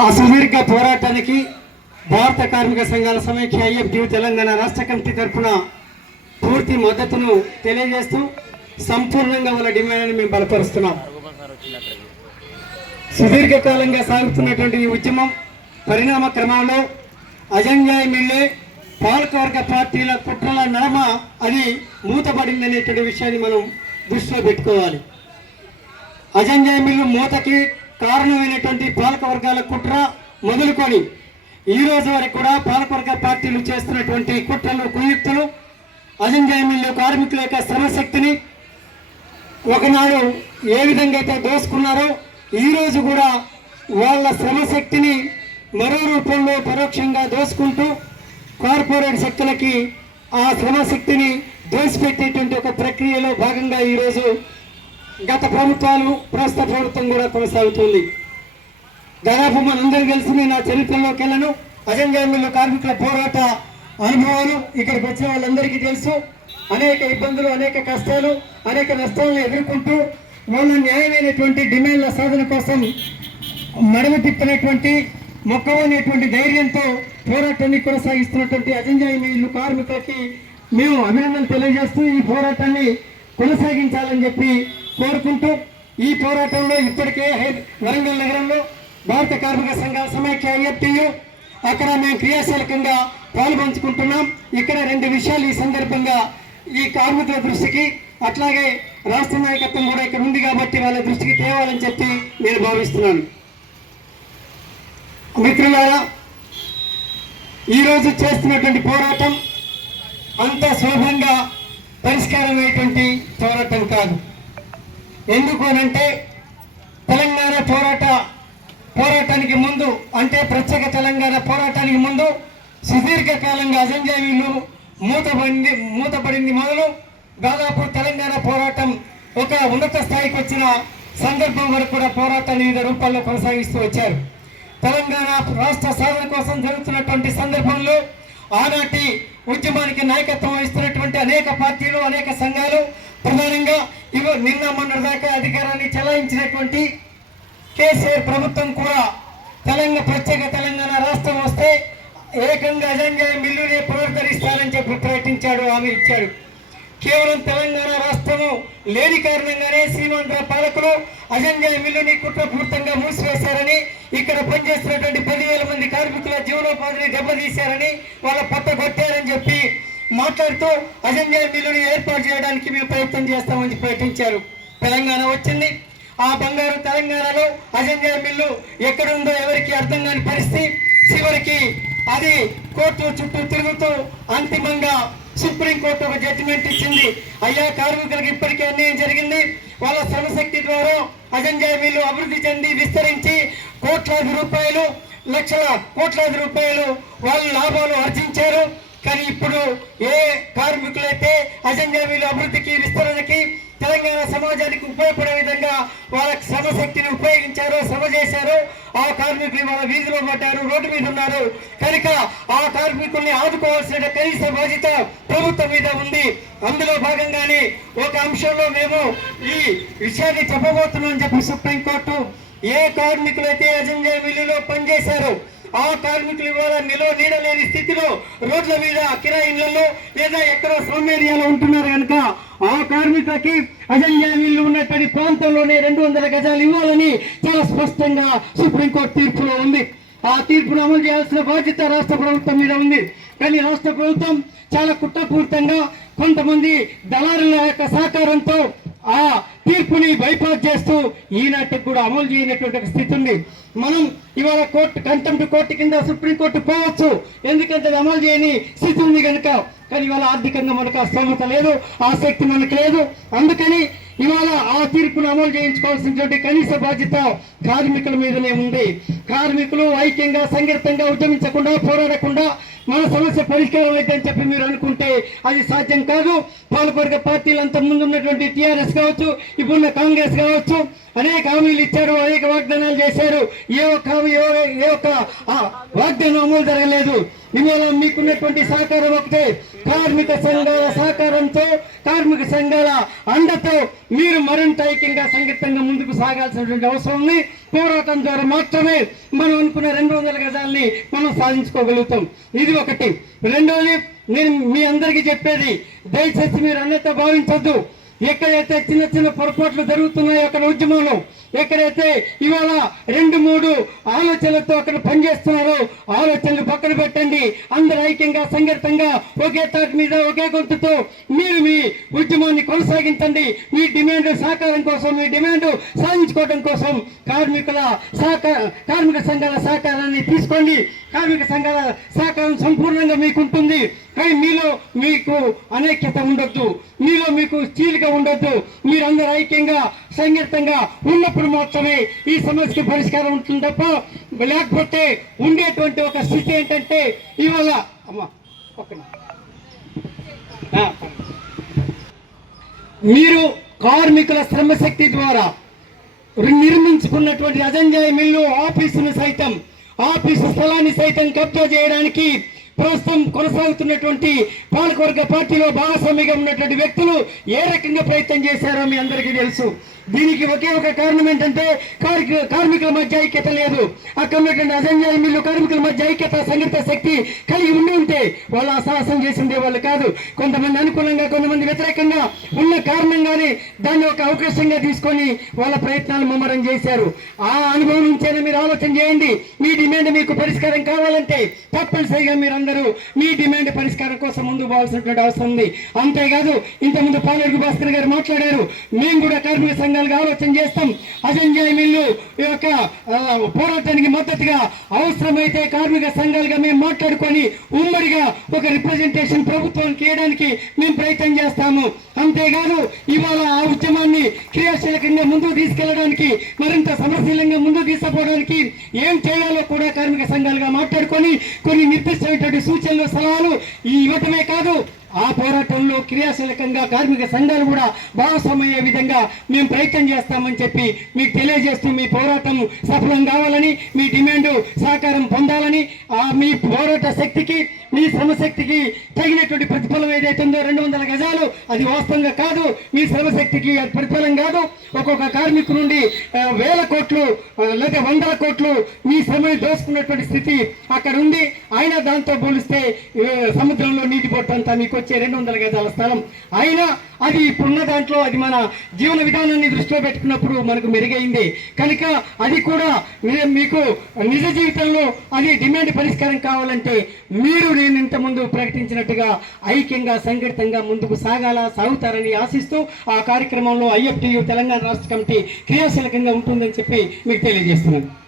ఆ సుదీర్ఘ పోరాటానికి భారత కార్మిక సంఘాల సమైక్య ఐఎఫ్టీ తెలంగాణ రాష్ట్ర కమిటీ తరఫున పూర్తి మద్దతును తెలియజేస్తూ సంపూర్ణంగా వాళ్ళ డిమాండ్ని మేము బలపరుస్తున్నాం. సుదీర్ఘకాలంగా సాగుతున్నటువంటి ఈ ఉద్యమం పరిణామ క్రమంలో అజంజాయి మిల్లే పాలకవర్గ పార్టీల కుట్రల నడమ అది మూతపడిందనేటువంటి విషయాన్ని మనం దృష్టిలో పెట్టుకోవాలి. అజంజాయి మిల్లు మూతకి కారణమైనటువంటి పాలకవర్గాల కుట్ర మొదలుకొని ఈ రోజు వరకు కూడా పాలకవర్గ పార్టీలు చేస్తున్నటువంటి కుట్రలు కుయుక్తులు అజంజాయిమిల్లు కార్మికుల యొక్క శ్రమశక్తిని ఒకనాడు ఏ విధంగా అయితే దోసుకున్నారో ఈ రోజు కూడా వాళ్ళ శ్రమశక్తిని మరో రూపంలో పరోక్షంగా దోసుకుంటూ కార్పొరేట్ శక్తులకి ఆ శ్రమశక్తిని దోసిపెట్టేటువంటి ఒక ప్రక్రియలో భాగంగా ఈరోజు గత ప్రభుత్వాలు ప్రస్తుత ప్రభుత్వం కూడా కొనసాగుతుంది. దాదాపు మనందరూ కలిసి నా చరిత్రలోకి వెళ్ళను. అజంజామీలో కార్మికుల పోరాట అనుభవాలు ఇక్కడికి వచ్చిన వాళ్ళందరికీ తెలుసు. అనేక ఇబ్బందులు అనేక కష్టాలు అనేక నష్టాలను ఎదుర్కొంటూ వాళ్ళ న్యాయమైనటువంటి డిమాండ్ల సాధన కోసం మడమ తిప్పినటువంటి మొక్కవనేటువంటి ధైర్యంతో పోరాటాన్ని కొనసాగిస్తున్నటువంటి అజంజాయి మిల్లు కార్మికులకి మేము అభినందనలు తెలియజేస్తూ ఈ పోరాటాన్ని కొనసాగించాలని చెప్పి కోరుకుంటూ ఈ పోరాటంలో ఇప్పటికే వరంగల్ నగరంలో భారత కార్మిక సంఘాల సమైక్య ఐఎఫ్టీయు అక్కడ మేము క్రియాశీలకంగా పాల్పంచుకుంటున్నాం ఇక్కడ రెండు విషయాలు ఈ సందర్భంగా ఈ కార్మికుల దృష్టికి అట్లాగే రాష్ట్ర నాయకత్వం కూడా ఇక్కడ ఉంది కాబట్టి వాళ్ళ దృష్టికి తేవాలని చెప్పి నేను భావిస్తున్నాను. మిత్రులారా ఈరోజు చేస్తున్నటువంటి పోరాటం అంత సులభంగా పరిష్కారమైనటువంటి పోరాటం కాదు. ఎందుకు అనంటే తెలంగాణ పోరాట పోరాటానికి ముందు అంటే ప్రత్యేక తెలంగాణ పోరాటానికి ముందు సుదీర్ఘకాలంగా అజంజావీలు మూతపడింది మూతపడింది మొదలు. దాదాపు తెలంగాణ పోరాటం ఒక ఉన్నత స్థాయికి వచ్చిన సందర్భం వరకు కూడా పోరాటాన్ని వివిధ రూపాల్లో కొనసాగిస్తూ వచ్చారు. తెలంగాణ రాష్ట్ర సాధన కోసం జరుగుతున్నటువంటి సందర్భంలో ఆనాటి ఉద్యమానికి నాయకత్వం వహిస్తున్నటువంటి అనేక పార్టీలు అనేక సంఘాలు ప్రధానంగా ఇవ నిన్న మొన్న దాకా అధికారాన్ని చెలాయించినటువంటి కేసీఆర్ ప్రభుత్వం కూడా తెలంగాణ ప్రత్యేక తెలంగాణ రాష్ట్రం వస్తే ఏకంగా అజంగా మిల్లునే పునరుద్ధరిస్తారని చెప్పి ప్రకటించాడు హామీ ఇచ్చాడు. కేవలం తెలంగాణ రాష్ట్రము లేని కారణంగానే సీమాంధ్ర పాలకులు అజంజాయ మిల్లుని కుట్రపూర్తంగా మూసివేశారని ఇక్కడ పనిచేస్తున్నటువంటి పదివేల మంది కార్మికుల జీవనోపాధిని దెబ్బతీశారని వాళ్ళ పట్ట కొట్టారని చెప్పి మాట్లాడుతూ అసెంబ్లీ మిల్లుని ఏర్పాటు చేయడానికి మేము ప్రయత్నం చేస్తామని ప్రకటించారు. తెలంగాణ వచ్చింది. ఆ బంగారు తెలంగాణలో అసెంబ్లీ మిల్లు ఎక్కడుందో ఎవరికి అర్థం కాని పరిస్థితి చివరికి అది కోర్టు చుట్టూ తిరుగుతూ అంతిమంగా సుప్రీంకోర్టు ఒక జడ్జిమెంట్ ఇచ్చింది. అయ్యా కార్మికులకు ఇప్పటికే అన్యాయం జరిగింది. వాళ్ళ శ్రమశక్తి ద్వారా అజంజాయ మిల్లు అభివృద్ధి చెంది విస్తరించి కోట్లాది రూపాయలు లక్షల కోట్లాది రూపాయలు వాళ్ళు లాభాలు ఆర్జించారు. కానీ ఇప్పుడు ఏ కార్మికులైతే అజంజామీలు అభివృద్ధికి విస్తరణకి తెలంగాణ సమాజానికి ఉపయోగపడే విధంగా వాళ్ళ శ్రమశక్తిని ఉపయోగించారో శ్రమ చేశారో ఆ కార్మికులు వాళ్ళ వీధిలో పడ్డారు రోడ్డు మీద ఉన్నారు. కనుక ఆ కార్మికుల్ని ఆదుకోవాల్సిన కనీస బాధ్యత ప్రభుత్వం మీద ఉంది. అందులో భాగంగానే ఒక అంశంలో మేము ఈ విషయాన్ని చెప్పబోతున్నాం చెప్పి సుప్రీంకోర్టు ఏ కార్మికులైతే అజంజాయ మిల్లులో పనిచేశారో ఆ కార్మికులు ఇవాళ నిలో నీడలేని స్థితిలో రోడ్ల మీద కిరాయిలలో లేదా ఎక్కడో స్లమ్ ఏరియాలో ఉంటున్నారు కనుక ఆ కార్మికులకి అజంజామీలు ఉన్నటువంటి ప్రాంతంలోనే రెండు వందల గజాలు ఇవ్వాలని చాలా స్పష్టంగా సుప్రీంకోర్టు తీర్పులో ఉంది. ఆ తీర్పును అమలు చేయాల్సిన బాధ్యత రాష్ట్ర ప్రభుత్వం మీద ఉంది. కానీ రాష్ట్ర ప్రభుత్వం చాలా కుట్రపూరితంగా కొంతమంది దళారుల యొక్క సహకారంతో ఆ తీర్పుని బైపాస్ చేస్తూ ఈనాటికి కూడా అమలు చేయనటువంటి ఒక స్థితి ఉంది. మనం ఇవాళ కోర్టు కంటెంప్ట్ కోర్టు కింద సుప్రీంకోర్టు పోవచ్చు. ఎందుకంటే అది అమలు చేయని స్థితి ఉంది కనుక కానీ ఇవాళ ఆర్థికంగా మనకు ఆ స్తోమత లేదు ఆ శక్తి మనకు లేదు. అందుకని ఇవాళ ఆ తీర్పును అమలు చేయించుకోవాల్సినటువంటి కనీస బాధ్యత కార్మికుల మీదనే ఉంది. కార్మికులు ఐక్యంగా సంఘటితంగా ఉద్యమించకుండా పోరాడకుండా మన సమస్య పరిష్కారం అయితే అని చెప్పి మీరు అనుకుంటే అది సాధ్యం కాదు. పాలకవర్గ పార్టీలు అంత ముందు ఉన్నటువంటి టీఆర్ఎస్ కావచ్చు ఇప్పుడున్న కాంగ్రెస్ కావచ్చు అనేక హామీలు ఇచ్చారు అనేక వాగ్దానాలు చేశారు. ఏ ఒక్క ఏ ఒక్క వాగ్దానం అమలు జరగలేదు. ఇవాళ మీకున్నటువంటి సహకారం ఒకటే. కార్మిక సంఘాల సహకారంతో కార్మిక సంఘాల అండతో మీరు మరింత ఐక్యంగా సంగీతంగా ముందుకు సాగాల్సినటువంటి అవసరం ఉంది. పోరాటం ద్వారా మాత్రమే మనం అనుకున్న రెండు వందల గజాలని మనం సాధించుకోగలుగుతాం. ఇది ఒకటి. రెండోది నేను మీ అందరికీ చెప్పేది దయచేసి మీరు అన్నత భావించొద్దు. ఎక్కడైతే చిన్న చిన్న పొరపాట్లు జరుగుతున్నాయో అక్కడ ఉద్యమంలో ఎక్కడైతే ఇవాళ రెండు మూడు ఆలోచనలతో అక్కడ పనిచేస్తున్నారో ఆలోచనలు పక్కన పెట్టండి. అందరు ఐక్యంగా సంఘటితంగా ఒకే తాటి మీద ఒకే గొంతుతో మీరు మీ ఉద్యమాన్ని కొనసాగించండి. మీ డిమాండ్ సహకారం కోసం మీ డిమాండ్ సాధించుకోవడం కోసం కార్మికుల సహకార కార్మిక సంఘాల సహకారాన్ని తీసుకోండి. కార్మిక సంఘాల సహకారం సంపూర్ణంగా మీకు ఉంటుంది కానీ మీలో మీకు అనేక్యత ఉండొద్దు. మీలో మీకు చీలిక ఉండొద్దు. మీరందరూ ఐక్యంగా సంఘటితంగా ఉన్నప్పుడు మాత్రమే ఈ సమస్యకి పరిష్కారం ఉంటుంది తప్ప లేకపోతే ఉండేటువంటి ఒక స్థితి ఏంటంటే ఇవాళ అమ్మా మీరు కార్మికుల శ్రమశక్తి ద్వారా నిర్మించుకున్నటువంటి అజంజాయి మిల్లు ఆఫీసును సైతం ఆఫీసు స్థలాన్ని సైతం కబ్జా చేయడానికి ప్రస్తుతం కొనసాగుతున్నటువంటి పాలకవర్గ పార్టీలో భాగస్వామిగా ఉన్నటువంటి వ్యక్తులు ఏ రకంగా ప్రయత్నం చేశారో మీ అందరికీ తెలుసు. దీనికి ఒకే ఒక కారణం ఏంటంటే కార్మిక కార్మికుల మధ్య ఐక్యత లేదు. అక్కడ ఉన్నటువంటి అజంజాయి మిల్లు కార్మికుల మధ్య ఐక్యత సంఘటిత శక్తి కలిగి ఉండి ఉంటే వాళ్ళు అసాహసం చేసిందే వాళ్ళు కాదు. కొంతమంది అనుకూలంగా కొంతమంది వ్యతిరేకంగా ఉన్న కారణంగానే దాన్ని ఒక అవకాశంగా తీసుకొని వాళ్ళ ప్రయత్నాలు ముమ్మరం చేశారు. ఆ అనుభవం నుంచైనా మీరు ఆలోచన చేయండి. మీ డిమాండ్ మీకు పరిష్కారం కావాలంటే తప్పనిసరిగా మీరందరూ మీ డిమాండ్ పరిష్కారం కోసం ముందు పోవాల్సినటువంటి అవసరం ఉంది. అంతేకాదు ఇంతకుముందు పాలేరు భాస్కర్ గారు మాట్లాడారు. మేము కూడా కార్మిక సంఘాలుగా ఆలోచన చేస్తాం. అజంజాయి మిల్లు ఈ యొక్క పోరాటానికి మద్దతుగా అవసరమైతే కార్మిక సంఘాలుగా మేము మాట్లాడుకొని ఉమ్మడిగా ఒక రిప్రజెంటేషన్ ప్రభుత్వానికి ఇవ్వడానికి మేము ప్రయత్నం చేస్తాము. అంతేకాదు ఇవాళ ఆ ఉద్యమాన్ని క్రియాశీలకంగా ముందుకు తీసుకెళ్ళడానికి మరింత సమశీలంగా ముందుకు తీసుకుపోవడానికి ఏం చేయాలో కూడా కార్మిక సంఘాలుగా మాట్లాడుకొని కొన్ని నిర్దిష్టమైనటువంటి సూచనలు సలహాలు ఈ ఇవ్వటమే కాదు. ఆ పోరాటంలో క్రియాశీలకంగా కార్మిక సంఘాలు కూడా భాగస్వామయ్యే విధంగా మేము ప్రయత్నం చేస్తామని చెప్పి మీకు తెలియజేస్తూ మీ పోరాటం సఫలం కావాలని మీ డిమాండ్ సహకారం పొందాలని ఆ మీ పోరాట శక్తికి మీ శ్రమశక్తికి తగినటువంటి ప్రతిఫలం ఏదైతే ఉందో రెండు వందల గజాలు అది వాస్తవంగా కాదు. మీ శ్రమశక్తికి అది ప్రతిఫలం కాదు. ఒక్కొక్క కార్మికు నుండి వేల కోట్లు లేదా వందల కోట్లు మీ శ్రమని దోసుకున్నటువంటి స్థితి అక్కడ ఉంది. అయినా దాంతో పోలిస్తే సముద్రంలో నీటి పొట్టంతా మీకు వచ్చే రెండు వందల గజాల స్థలం. అయినా అది ఇప్పుడున్న దాంట్లో అది మన జీవన విధానాన్ని దృష్టిలో పెట్టుకున్నప్పుడు మనకు మెరుగైంది. కనుక అది కూడా మీకు నిజ జీవితంలో అది డిమాండ్ పరిష్కారం కావాలంటే మీరు నేను ముందు ప్రకటించినట్టుగా ఐక్యంగా సంఘటితంగా ముందుకు సాగాల సాగుతారని ఆశిస్తూ ఆ కార్యక్రమంలో ఐఎఫ్టియు తెలంగాణ రాష్ట్ర కమిటీ క్రియాశీలకంగా ఉంటుందని చెప్పి మీకు తెలియజేస్తున్నాను.